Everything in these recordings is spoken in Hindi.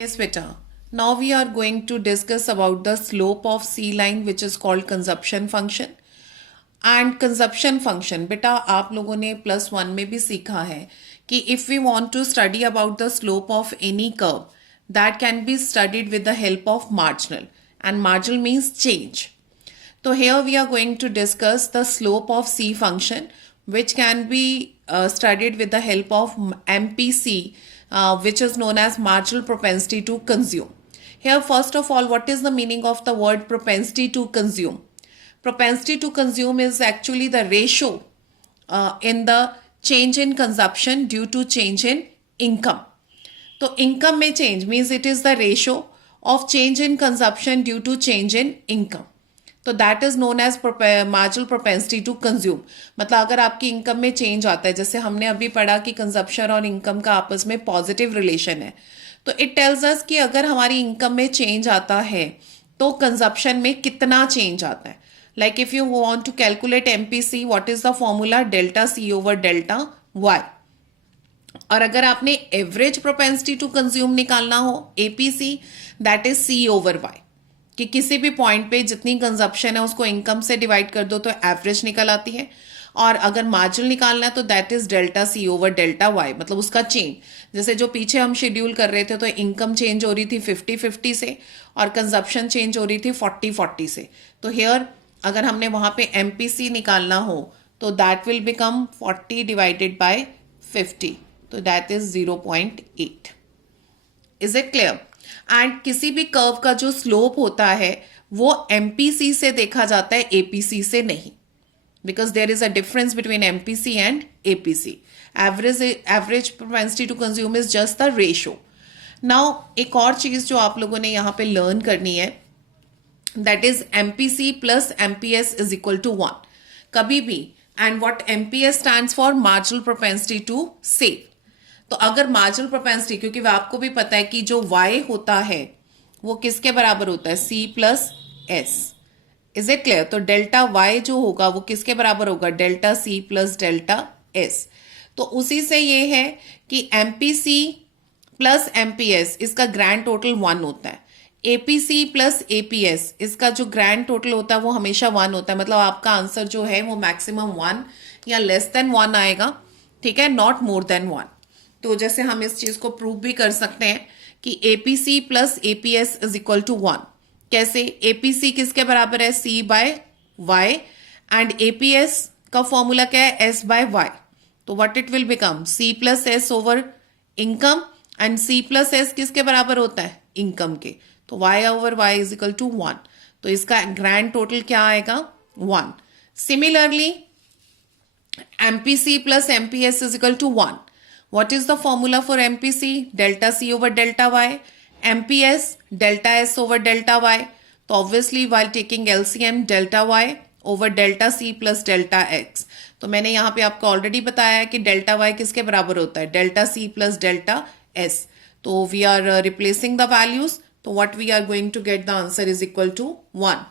Yes, beta. Now we are going to discuss about the slope of C line which is called consumption function. And consumption function बेटा आप लोगों ने +1 में भी सीखा है कि if we want to study about the slope of any curve that can be studied with the help of marginal and marginal means change. So here we are going to discuss the slope of C function which can be studied with the help of MPC which is known as marginal propensity to consume. Here first of all, what is the meaning of the word propensity to consume? Propensity to consume is actually the ratio in the change in consumption due to change in income. So income में change means it is the ratio of change in consumption due to change in income. तो that is known as marginal propensity to consume. मतलब अगर आपकी इनकम में चेंज आता है, जैसे हमने अभी पढ़ा कि कंजप्शन और इनकम का आपस में पॉजिटिव रिलेशन है, तो इट टेल्स अस कि अगर हमारी इनकम में चेंज आता है तो कंजप्शन में कितना चेंज आता है. Like if you want to calculate MPC, what is the formula? Delta C over delta Y. और अगर आपने एवरेज प्रोपेंसिटी टू कंज्यूम निकालना हो, APC, that is C over Y. कि किसी भी पॉइंट पे जितनी कंजप्शन है उसको इनकम से डिवाइड कर दो तो एवरेज निकल आती है. और अगर मार्जिनल निकालना है तो that is delta C over delta Y, मतलब उसका चेंज. जैसे जो पीछे हम शेड्यूल कर रहे थे तो इनकम चेंज हो रही थी 50-50 से और कंजप्शन चेंज हो रही थी 40-40 से. तो हेयर अगर हमने वहां पे एमपीसी निकालना हो तो that will become 40 divided by 50, तो that is 0.8. Is it clear? And किसी भी कर्व का जो स्लोप होता है वो एमपीसी से देखा जाता है, एपीसी से नहीं, because there is a difference between MPC and APC. Average propensity to consume is just the ratio. Now एक और चीज जो आप लोगों ने यहां पे लर्न करनी है, that is MPC plus MPS is equal to 1 कभी भी. And what MPS stands for marginal propensity to save. तो अगर मार्जिनल प्रोपेंसिटी, क्योंकि आपको भी पता है कि जो y होता है वो किसके बराबर होता है? c plus S. Is it clear? तो डेल्टा y जो होगा वो किसके बराबर होगा? Delta c plus delta S. तो उसी से ये है कि एमपीसी प्लस एमपीएस इसका ग्रैंड टोटल 1 होता है. एपीसी प्लस एपीएस इसका जो ग्रैंड टोटल होता है वो हमेशा 1 होता है. मतलब आपका आंसर जो है वो मैक्सिमम 1 या लेस देन 1 आएगा, ठीक है, नॉट मोर देन 1. तो जैसे हम इस चीज को प्रूव भी कर सकते हैं कि APC plus APS is equal to 1. कैसे? एपीसी किसके बराबर है? C by Y. And APS का फॉर्मूला क्या है? S by Y. तो what it will become? C plus S over income. And C plus S किसके बराबर होता है? इनकम के. तो Y over Y is equal to 1. तो इसका ग्रैंड टोटल क्या आएगा? 1. Similarly MPC plus MPS is equal to 1. What is the formula for MPC? Delta C over delta Y. MPS delta S over delta Y. तो obviously while taking LCM delta Y over delta C plus delta X. तो मैंने यहाँ पे आपको ऑलरेडी बताया है कि डेल्टा Y किसके बराबर होता है? Delta C plus delta S. तो we are replacing the values. तो what we are going to get the answer is equal to 1.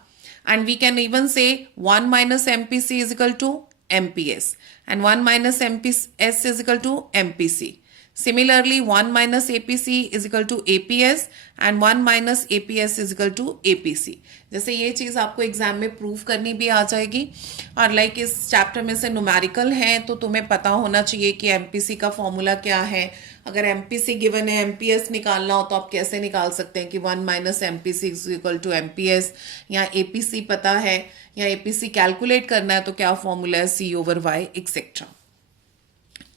And we can even say 1 minus MPC is equal to MPS and 1 minus MPS is equal to MPC. Similarly, 1 minus APC is equal to APS and 1 minus APS is equal to APC. जैसे ये चीज आपको एग्जाम में प्रूव करनी भी आ जाएगी. और लाइक इस चैप्टर में से न्यूमेरिकल है तो तुम्हें पता होना चाहिए कि एमपीसी का फॉर्मूला क्या है. अगर एमपीसी गिवन है, एमपीएस निकालना हो तो आप कैसे निकाल सकते हैं कि 1 minus MPC is equal to MPS. या एपीसी पता है या एपीसी कैलकुलेट करना है तो क्या फॉर्मूला है? C over Y etcetera.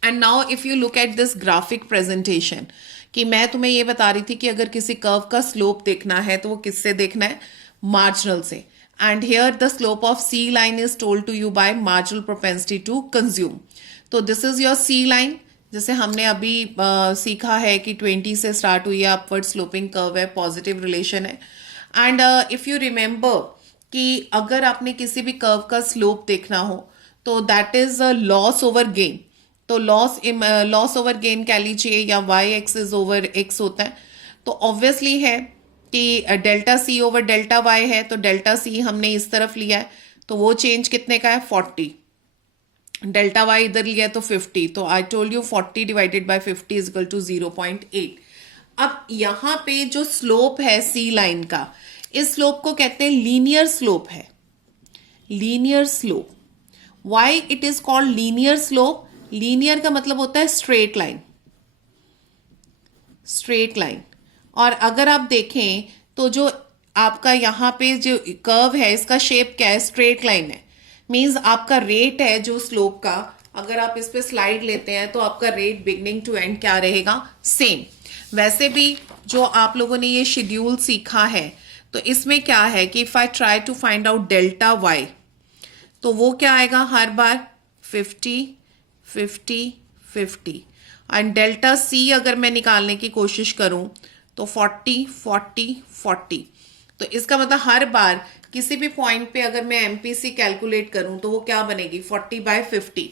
And now if you look at this graphic presentation, कि मैं तुम्हें ये बता रही थी कि अगर किसी कर्व का स्लोप देखना है तो वो किससे देखना है? मार्जिनल से. And here the slope of C line is told to you by marginal propensity to consume. तो this is your C line. जैसे हमने अभी सीखा है कि 20 से स्टार्ट हुई है, अपवर्ड स्लोपिंग कर्व है, पॉजिटिव रिलेशन है. एंड इफ यू रिमेंबर कि अगर आपने किसी भी कर्व का स्लोप देखना हो तो that is loss over gain. तो लॉस ओवर गेन कह लीजिए या Y X is over X होता है. तो ऑब्वियसली है कि delta C over delta Y है, तो डेल्टा सी हमने इस तरफ लिया है तो वो चेंज कितने का है? 40. डेल्टा वाई इधर लिया है तो 50. तो I told you 40 divided by 50 is equal to 0.8. अब यहां पे जो स्लोप है सी लाइन का, इस स्लोप को कहते हैं लीनियर स्लोप है, linear slope. Y it is called linear slope? Linear का मतलब होता है स्ट्रेट लाइन, स्ट्रेट लाइन. और अगर आप देखें तो जो आपका यहाँ पे जो कर्व है इसका शेप क्या है? स्ट्रेट लाइन है. मींस आपका रेट है जो स्लोप का, अगर आप इस पे स्लाइड लेते हैं तो आपका रेट बिगनिंग टू एंड क्या रहेगा? सेम. वैसे भी जो आप लोगों ने ये शेड्यूल सीखा है तो इसमें क्या है कि if I try to find out delta Y, तो वो क्या आएगा? हर बार 50 50 50. एंड डेल्टा सी अगर मैं निकालने की कोशिश करूं तो 40 40 40. तो इसका मतलब हर बार किसी भी पॉइंट पे अगर मैं एमपीसी कैलकुलेट करूं तो वो क्या बनेगी? 40/50.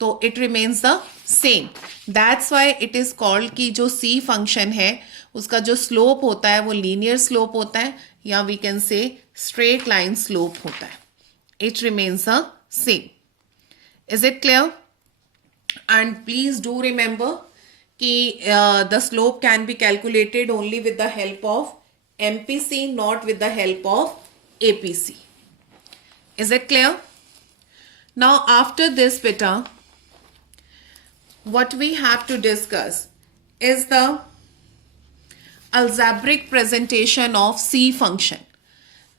तो it remains the same. That's why it is called कि जो सी फंक्शन है उसका जो स्लोप होता है वो लीनियर स्लोप होता है, या we can say straight line slope होता है. It remains the same. Is it clear? And please do remember कि the slope can be calculated only with the help of MPC, not with the help of APC. Is it clear? Now after this beta, what we have to discuss is the algebraic presentation of C function,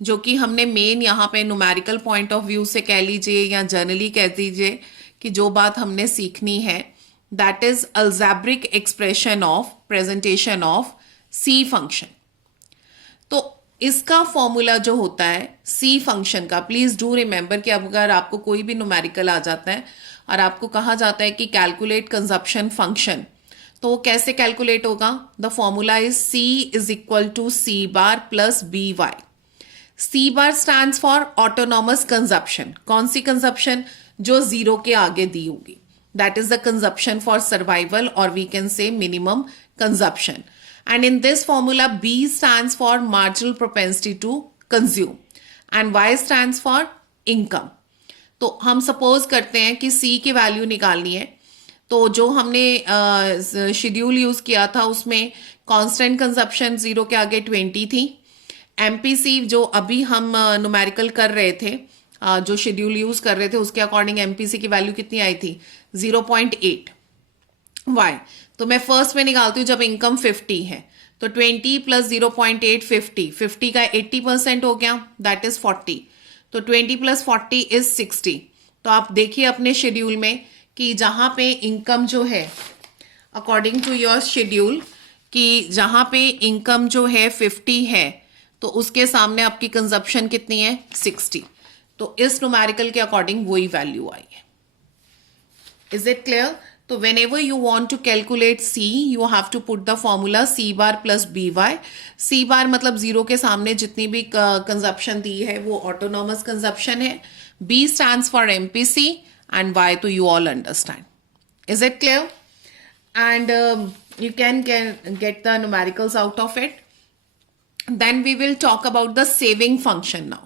जो कि हमने मेन यहाँ पे न्यूमेरिकल पॉइंट ऑफ व्यू से कह लीजिए या जर्नली कह दीजिए कि जो बात हमने सीखनी है, that is algebraic expression of presentation of C function. तो इसका फॉर्मूला जो होता है सी फंक्शन का, प्लीज डू रिमेंबर कि अब अगर आपको कोई भी न्यूमेरिकल आ जाता है और आपको कहा जाता है कि कैलकुलेट कंजप्शन फंक्शन, तो वो कैसे कैलकुलेट होगा? The formula is C is equal to C bar plus B Y. C bar stand for autonomous consumption. कौन सी कंजप्शन? जो जीरो के आगे दी होगी. That is the consumption for survival, और we can say minimum consumption. And in this formula B stand for marginal propensity to consume and Y stand for income. तो हम सपोज करते हैं कि सी की वैल्यू निकालनी है, तो जो हमने शेड्यूल यूज किया था उसमें कांस्टेंट कंजप्शन जीरो के आगे 20 थी. एमपीसी जो अभी हम न्यूमेरिकल कर रहे थे, जो शेड्यूल यूज कर रहे थे उसके अकॉर्डिंग एमपीसी की वैल्यू कितनी आई थी? 0.8. वाई? तो मैं फर्स्ट में निकालती हूँ जब इनकम 50 है, तो 20 प्लस 0.8 50. 50 का 80% हो गया, दैट इज 40. तो 20 प्लस 40 इज 60. तो आप देखिए अपने शेड्यूल में कि जहां पे इनकम जो है अकॉर्डिंग टू योर शेड्यूल, कि जहां पे इनकम जो है 50 है तो उसके सामने आपकी कंजप्शन कितनी है? 60. तो इस न्यूमेरिकल के अकॉर्डिंग वही वैल्यू आई है. Is it clear? तो whenever you want to calculate C, you have to put the formula C bar plus B Y. C bar मतलब जीरो के सामने जितनी भी कंजप्शन दी है वो ऑटोनॉमस कंजप्शन है. B stands for MPC and Y तो you all understand. Is it clear? And you can get the numericals out of it. Then we will talk about the saving function now.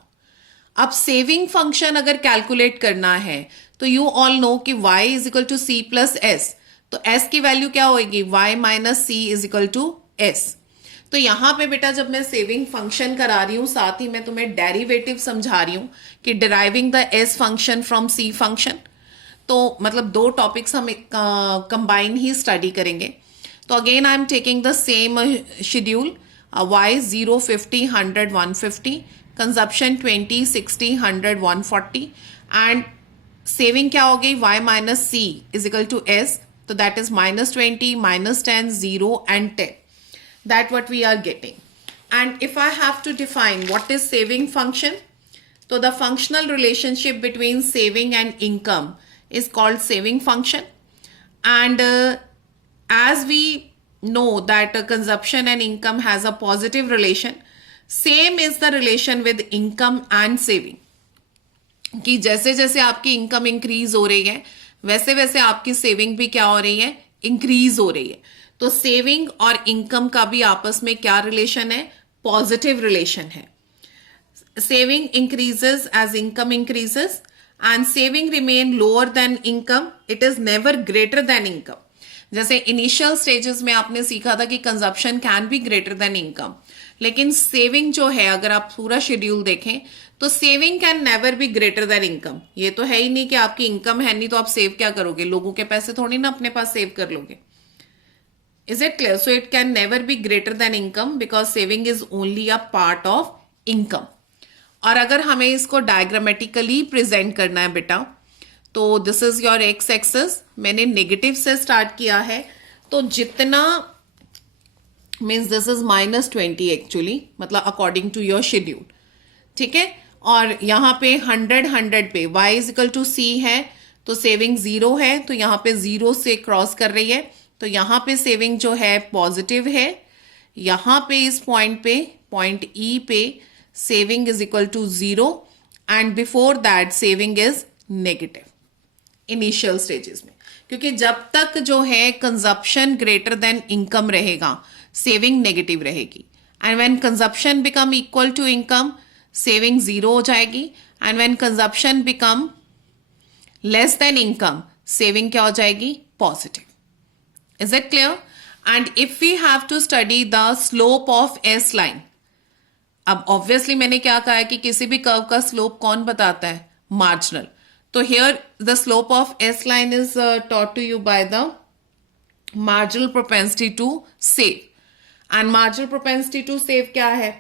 अब saving function अगर कैलकुलेट करना है तो you all know कि y is equal to c plus s. तो s की वैल्यू क्या होगी? y minus c is equal to s. तो यहां पे बेटा जब मैं सेविंग फंक्शन करा रही हूं, साथ ही मैं तुम्हें डेरिवेटिव समझा रही हूं कि deriving the s function from c function. तो मतलब दो टॉपिक्स हम कंबाइन ही स्टडी करेंगे. तो again I am taking the same schedule. y 0 50 100 150, consumption 20 60 100 140, and saving क्या हो गई? y minus c is equal to s. तो that is -20 -10 0 and 10. That what we are getting. And if I have to define what is saving function, so the functional relationship between saving and income is called saving function. And as we know that consumption and income has a positive relation, same is the relation with income and saving. कि जैसे जैसे आपकी इनकम इंक्रीज हो रही है वैसे वैसे आपकी सेविंग भी क्या हो रही है? इंक्रीज हो रही है. तो सेविंग और इनकम का भी आपस में क्या रिलेशन है? पॉजिटिव रिलेशन है. Saving increases as income increases and saving remain lower than income. It is never greater than income. जैसे इनिशियल स्टेजेस में आपने सीखा था कि consumption can be greater than income, लेकिन सेविंग जो है अगर आप पूरा शेड्यूल देखें तो saving can never be greater than income. ये तो है ही नहीं कि आपकी इनकम है नहीं तो आप सेव क्या करोगे, लोगों के पैसे थोड़ी ना अपने पास सेव कर लोगे। Is it clear? So it can never be greater than income because saving is only a part of income. और अगर हमें इसको डायग्रामेटिकली प्रेजेंट करना है बेटा, तो this is your X axis, मैंने नेगेटिव से स्टार्ट किया है, तो जितना मीन्स दिस इज -20 एक्चुअली, मतलब अकॉर्डिंग टू योर शेड्यूल, ठीक है। और यहाँ पे 100 पे y is equal to c है, तो सेविंग 0 है, तो यहाँ पे 0 से क्रॉस कर रही है, तो यहाँ पे सेविंग जो है पॉजिटिव है। यहाँ पे इस पॉइंट पे, पॉइंट ई पे saving is equal to 0 and before that saving is negative initial stages में, क्योंकि जब तक जो है कंजप्शन ग्रेटर देन इनकम रहेगा सेविंग नेगेटिव रहेगी, and when consumption become equal to income saving 0 हो जाएगी, and when consumption become less than income saving क्या हो जाएगी, positive. Is it clear? And if we have to study the slope of S line, अब obviously मैंने क्या कहा है कि किसी भी कर्व का स्लोप कौन बताता है, मार्जिनल। तो here the slope of S line is taught to you by the marginal propensity to save, and marginal propensity to save क्या है,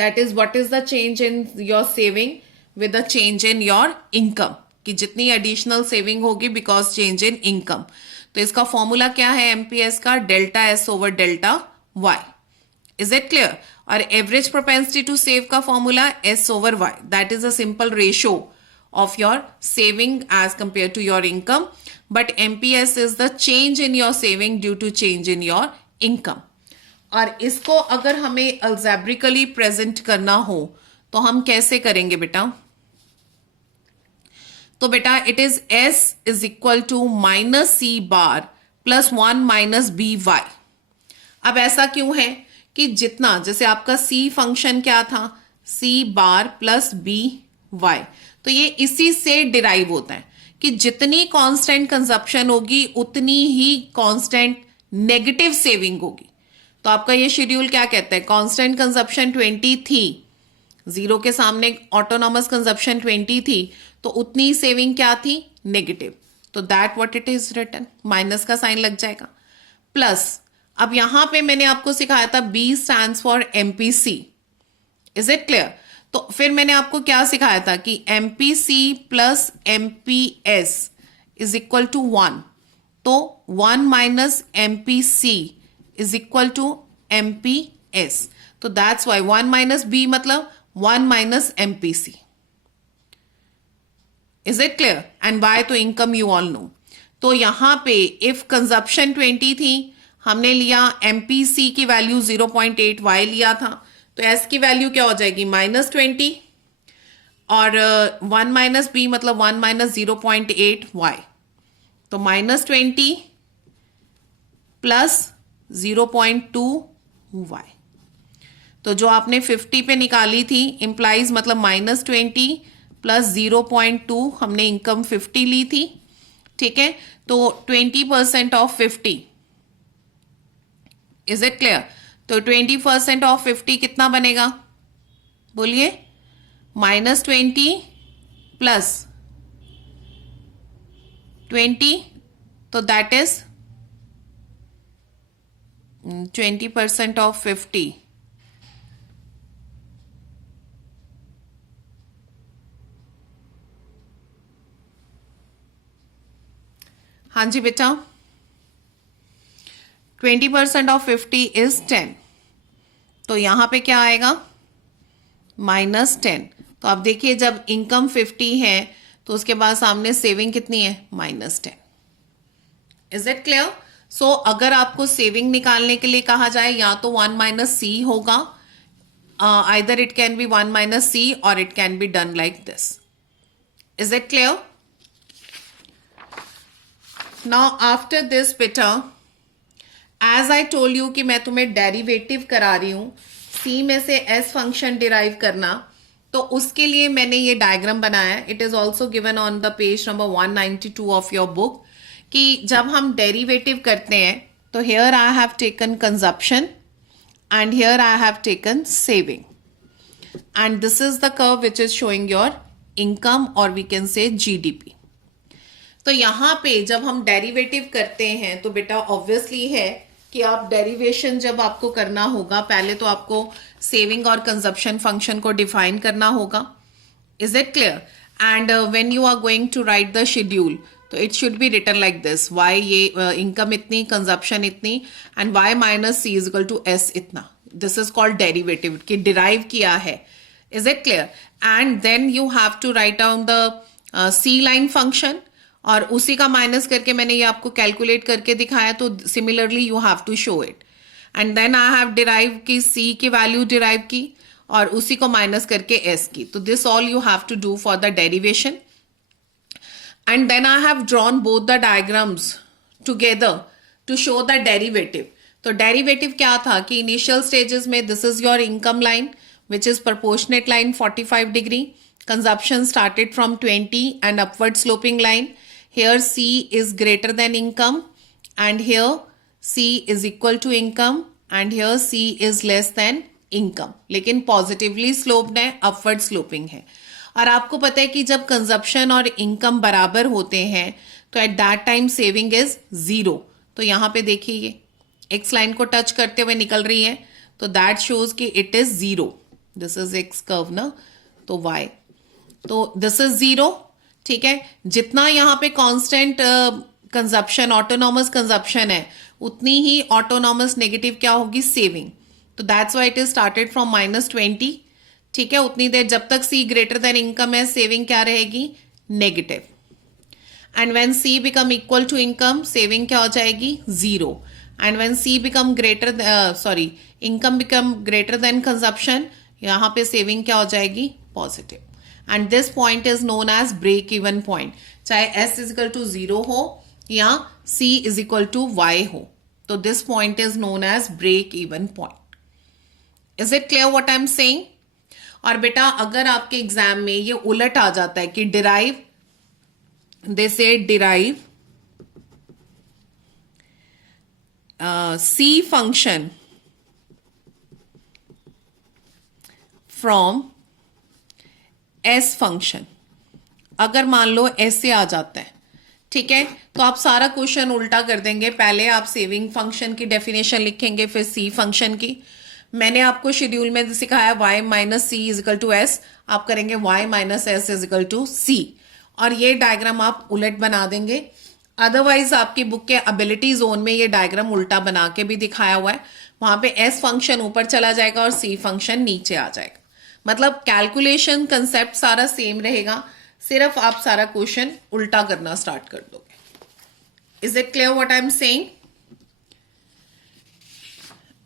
that is what is the change in your saving with the change in your income, कि जितनी एडिशनल सेविंग होगी बिकॉज चेंज इन इनकम। तो इसका फॉर्मूला क्या है एमपीएस का, delta S over delta Y. Is it clear? और एवरेज प्रोपेंसिटी टू सेव का formula S over Y, that is a simple ratio of your saving as compare to your income, but MPS is the change in your saving due to change in your income. और इसको अगर हमें अल्जेब्रिकली प्रेजेंट करना हो तो हम कैसे करेंगे बेटा? तो बेटा it is S is equal to minus C bar plus 1 minus B Y. अब ऐसा क्यों है कि जितना, जैसे आपका सी फंक्शन क्या था, सी बार प्लस बी वाई, तो ये इसी से डिराइव होता है कि जितनी कांस्टेंट कंजप्शन होगी उतनी ही कांस्टेंट नेगेटिव सेविंग होगी। तो आपका ये शेड्यूल क्या कहता है, कांस्टेंट कंजप्शन 20 थी, 0 के सामने ऑटोनॉमस कंजप्शन 20 थी, तो उतनी सेविंग क्या थी, नेगेटिव। तो that what it is written, minus का साइन लग जाएगा, प्लस अब यहां पे मैंने आपको सिखाया था B stands for MPC। Is it clear? तो फिर मैंने आपको क्या सिखाया था कि MPC plus MPS is equal to 1, तो 1 minus MPC is equal to MPS। तो दैट्स वाई 1 माइनस B मतलब 1 minus MPC। Is it clear? And by तो इनकम यू ऑल नो। तो यहां पे इफ कंजप्शन 20 थी, हमने लिया MPC की वैल्यू 0.8 y लिया था, तो S की वैल्यू क्या हो जाएगी, -20, और 1 माइनस बी मतलब 1 माइनस 0.8 y, तो -20 प्लस 0.2 y। तो जो आपने 50 पे निकाली थी इंप्लाइज मतलब -20 प्लस 0.2, हमने इनकम 50 ली थी, ठीक है। तो 20% ऑफ 50, इज इट क्लियर? तो 20% ऑफ 50 कितना बनेगा, बोलिए, -20 प्लस 20, तो दैट इज 20% ऑफ 50, हाँ जी बेटा, 20% ऑफ 50 इज 10, तो यहां पे क्या आएगा, -10। तो आप देखिए जब इनकम 50 है तो उसके बाद सामने सेविंग कितनी है, -10। Is it clear? सो अगर आपको सेविंग निकालने के लिए कहा जाए या तो 1 माइनस सी होगा, either it can be 1 minus C और it can be done like this. Is it clear? Now after this बेटा, एज आई टोल्ड यू कि मैं तुम्हें डेरिवेटिव करा रही हूं, सी में से एस फंक्शन डिराइव करना, तो उसके लिए मैंने ये डायग्राम बनाया है। It is also given on the page number 192 of your book, कि जब हम डेरिवेटिव करते हैं तो here I have taken consumption and here I have taken saving, and this is the curve which is showing your income or we can say GDP. तो यहाँ पे जब हम डेरिवेटिव करते हैं तो बेटा ऑब्वियसली है कि आप डेरिवेशन जब आपको करना होगा पहले तो आपको सेविंग और कंजप्शन फंक्शन को डिफाइन करना होगा. Is it clear? And when you are going to write the schedule तो it should be written like this, Y ये इनकम इतनी, कंजप्शन इतनी, and Y minus C is equal to S इतना. दिस इज कॉल्ड डेरिवेटिव कि डिराइव किया है. Is it clear? And then you have to write down the C line function और उसी का माइनस करके मैंने ये आपको कैलकुलेट करके दिखाया तो similarly you have to show it. And then I have derive की सी की वैल्यू डिराइव की और उसी को माइनस करके एस की. तो this all you have to do for the derivation. And then I have drawn both the diagrams together to show the derivative. तो derivative क्या था कि initial stages में this is your income line which is proportionate line 45 degree. Consumption started from 20 and upward sloping line. Here C is greater than income and here C is equal to income and here C is less than income. लेकिन positively sloped है, upward sloping है. और आपको पता है कि जब कंजप्शन और इनकम बराबर होते हैं तो at that time saving is zero. तो यहाँ पे देखिए ये एक्स लाइन को टच करते हुए निकल रही है तो दैट शोज कि it is zero. This is x curve ना, तो वाई, तो दिस इज जीरो. ठीक है, जितना यहाँ पे कांस्टेंट कंजप्शन ऑटोनॉमस कंजप्शन है उतनी ही ऑटोनॉमस नेगेटिव क्या होगी, सेविंग. तो that's why it is started from -20. ठीक है, उतनी देर जब तक सी ग्रेटर देन इनकम है सेविंग क्या रहेगी, negative. And when C become equal to income saving क्या हो जाएगी, zero. And when C become income become greater than consumption यहाँ पे सेविंग क्या हो जाएगी, positive. And this point is known as break even point, चाहे S is equal to zero हो या C is equal to Y हो. तो this point is known as break even point. Is it clear what I am saying? और बेटा अगर आपके एग्जाम में ये उलट आ जाता है कि derive, they say derive C function from S function, अगर मान लो ऐसे आ जाता है, ठीक है, तो आप सारा क्वेश्चन उल्टा कर देंगे. पहले आप सेविंग फंक्शन की डेफिनेशन लिखेंगे फिर सी फंक्शन की. मैंने आपको शेड्यूल में सिखाया y minus C is equal to S, आप करेंगे y minus S is equal to C, और ये डायग्राम आप उलट बना देंगे. अदरवाइज आपकी बुक के एबिलिटी जोन में ये डायग्राम उल्टा बना के भी दिखाया हुआ है, वहां पे एस फंक्शन ऊपर चला जाएगा और सी फंक्शन नीचे आ जाएगा. मतलब कैलकुलेशन कंसेप्ट सारा सेम रहेगा, सिर्फ आप सारा क्वेश्चन उल्टा करना स्टार्ट कर दोगे. Is it clear what I am saying?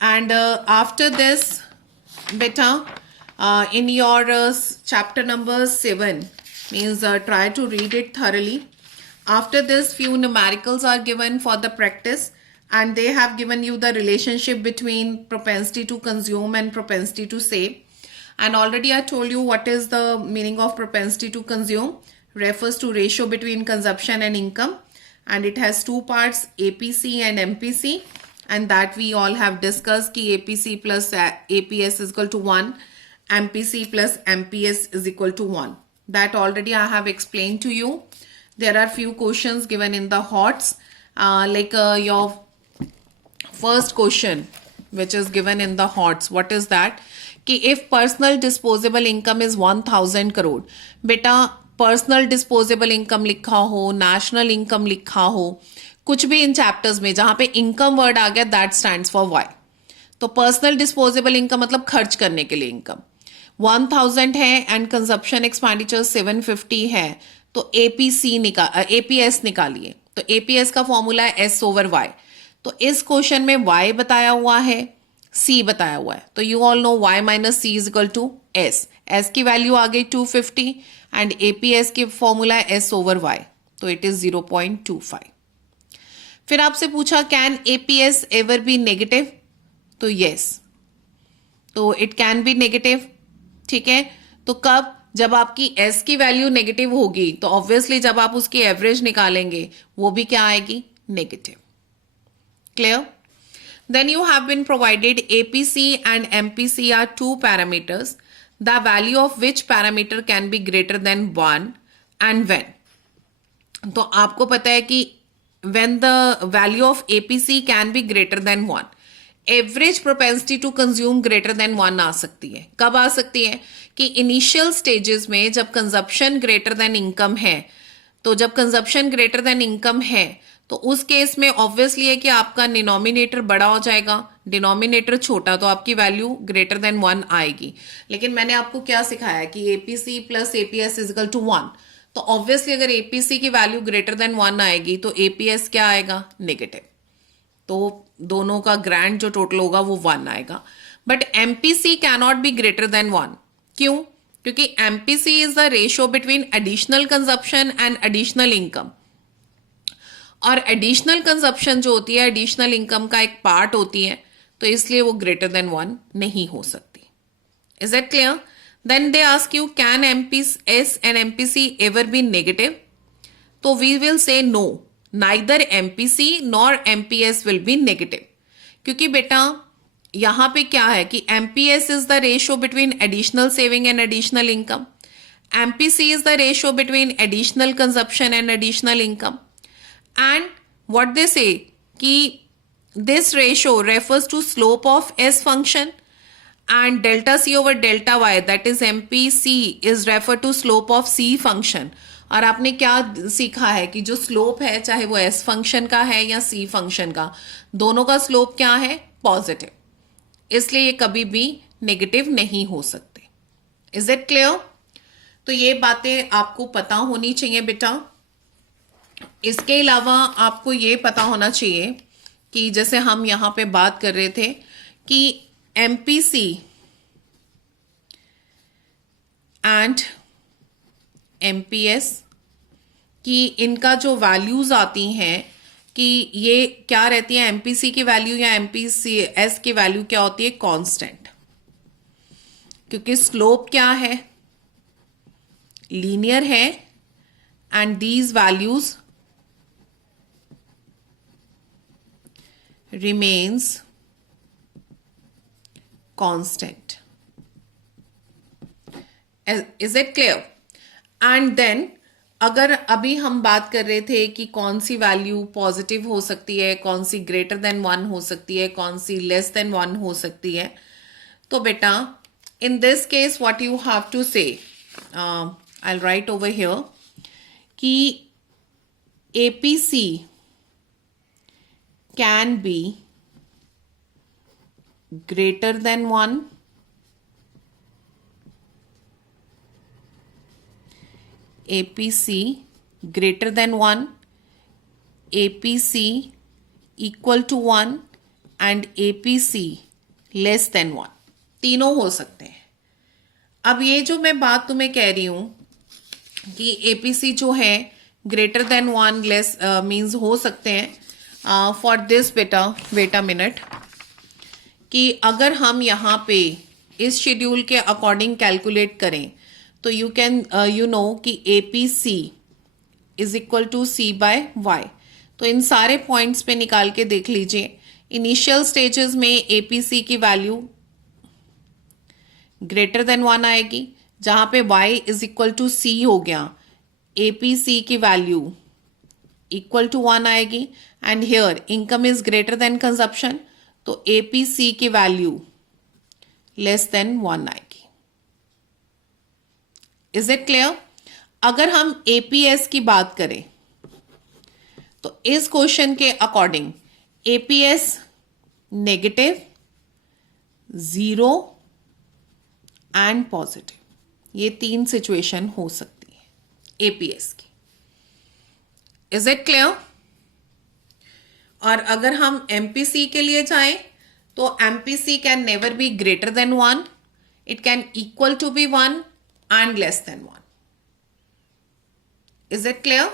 And after this, beta, in your chapter number 7, means try to read it thoroughly. After this, few numericals are given for the practice, and they have given you the relationship between propensity to consume and propensity to save. And already I told you what is the meaning of propensity to consume. Refers to ratio between consumption and income, and it has two parts, APC and MPC. And that we all have discussed कि APC plus APS is equal to 1, MPC plus MPS is equal to 1. That already I have explained to you. There are few questions given in the HOTS, like your first question which is given in the HOTS. What is that? कि if personal disposable income is 1000 crore, बेटा पर्सनल डिस्पोजेबल इनकम लिखा हो, नेशनल इनकम लिखा हो, कुछ भी इन चैप्टर्स में जहां पे इनकम वर्ड आ गया दैट स्टैंड्स फॉर वाई. तो पर्सनल डिस्पोजेबल इनकम मतलब खर्च करने के लिए इनकम 1000 है एंड कंजप्शन एक्सपेंडिचर 750 है, तो एपीएस निकालिए. तो एपीएस का फॉर्मूला है एस ओवर वाई. तो इस क्वेश्चन में वाई बताया हुआ है, सी बताया हुआ है, तो you all know Y minus C is equal to S. S की वैल्यू आ गई 250 एंड एपीएस की फॉर्मूला है एस ओवर वाई, तो इट इज 0.25. फिर आपसे पूछा can APS ever be negative, तो यस, तो इट कैन बी नेगेटिव. ठीक है, तो कब, जब आपकी एस की वैल्यू नेगेटिव होगी तो ऑब्वियसली जब आप उसकी एवरेज निकालेंगे वो भी क्या आएगी, negative. Clear? Then you have been provided APC and MPC are two parameters, the value of which parameter can be greater than 1 and when. तो आपको पता है कि when the value of APC can be greater than 1, average propensity to consume greater than 1 आ सकती है. कब आ सकती है? कि इनिशियल स्टेजेस में जब कंजप्शन ग्रेटर देन इनकम है, तो जब कंजप्शन ग्रेटर देन इनकम है तो उस केस में ऑब्वियसली है कि आपका डिनोमिनेटर बड़ा हो जाएगा, डिनोमिनेटर छोटा, तो आपकी वैल्यू ग्रेटर देन 1 आएगी. लेकिन मैंने आपको क्या सिखाया कि APC plus APS is equal to 1, तो ऑब्वियसली अगर एपीसी की वैल्यू ग्रेटर देन 1 आएगी तो एपीएस क्या आएगा, नेगेटिव. तो दोनों का ग्रैंड जो टोटल होगा वो 1 आएगा. But MPC cannot be greater than 1. क्यों? क्योंकि MPC is the ratio between additional consumption and additional income, और एडिशनल कंजप्शन जो होती है एडिशनल इनकम का एक पार्ट होती है, तो इसलिए वो ग्रेटर देन 1 नहीं हो सकती. Is that clear? Then they ask you can MPS and MPC ever be negative? तो we will say no, neither MPC nor MPS will be negative. क्योंकि बेटा यहां पे क्या है कि MPS is the ratio between additional saving and additional income, MPC is the ratio between additional consumption and additional income. And what they say कि this ratio refers to slope of S function and delta C over delta Y, that is MPC, is referred to slope of C function. और आपने क्या सीखा है कि जो स्लोप है चाहे वो S फंक्शन का है या C फंक्शन का, दोनों का स्लोप क्या है, पॉजिटिव. इसलिए ये कभी भी नेगेटिव नहीं हो सकते. Is it clear? तो ये बातें आपको पता होनी चाहिए बेटा. इसके अलावा आपको ये पता होना चाहिए कि जैसे हम यहां पे बात कर रहे थे कि एमपीसी एंड एमपीएस की इनका जो वैल्यूज आती हैं कि ये क्या रहती है, एमपीसी की वैल्यू या एमपीसी एस की वैल्यू क्या होती है, कांस्टेंट. क्योंकि स्लोप क्या है, लीनियर है, and these values remains constant. Is it clear? And then अगर अभी हम बात कर रहे थे कि कौन सी वैल्यू पॉजिटिव हो सकती है, कौन सी ग्रेटर देन 1 हो सकती है, कौन सी लेस देन 1 हो सकती है, तो बेटा in this case what you have to say, I will write over here कि APC can be greater than 1, APC greater than 1, APC equal to 1 and APC less than 1. तीनों हो सकते हैं. अब ये जो मैं बात तुम्हें कह रही हूं कि APC जो है ग्रेटर देन 1 लेस मीन्स हो सकते हैं. फॉर दिस बेटा वेट अ मिनट, कि अगर हम यहाँ पे इस शेड्यूल के अकॉर्डिंग कैलकुलेट करें तो यू कैन यू नो कि APC is equal to C by Y. तो इन सारे पॉइंट्स पे निकाल के देख लीजिए. इनिशियल स्टेजेस में एपीसी की वैल्यू ग्रेटर देन 1 आएगी, जहां पे y is equal to C हो गया, एपीसी की वैल्यू इक्वल टू 1 आएगी. And here income is greater than consumption, तो एपीसी की वैल्यू लेस देन 1 आएगी. Is it clear? अगर हम एपीएस की बात करें तो इस क्वेश्चन के according APS negative, 0 and positive, ये 3 सिचुएशन हो सकती है एपीएस की. Is it clear? और अगर हम एमपीसी के लिए जाएं तो MPC can never be greater than 1, it can equal to be 1 and less than 1. Is it clear?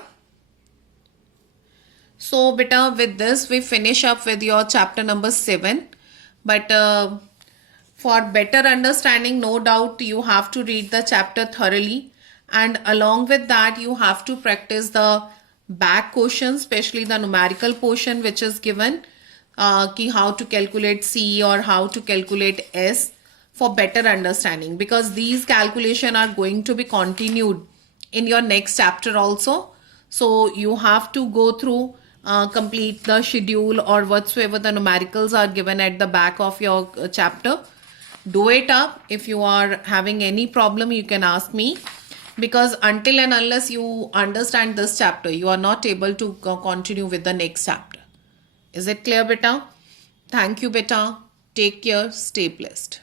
So बेटा with this we finish up with your chapter number 7. But For better understanding, no doubt you have to read the chapter thoroughly, and along with that you have to practice the back questions, especially the numerical portion which is given, ki how to calculate C or how to calculate S, for better understanding, because these calculation are going to be continued in your next chapter also. So you have to go through, complete the schedule or whatsoever the numericals are given at the back of your chapter. Do it up. If you are having any problem, you can ask me, because until and unless you understand this chapter, you are not able to continue with the next chapter. Is it clear, beta? Thank you, beta. Take care. Stay blessed.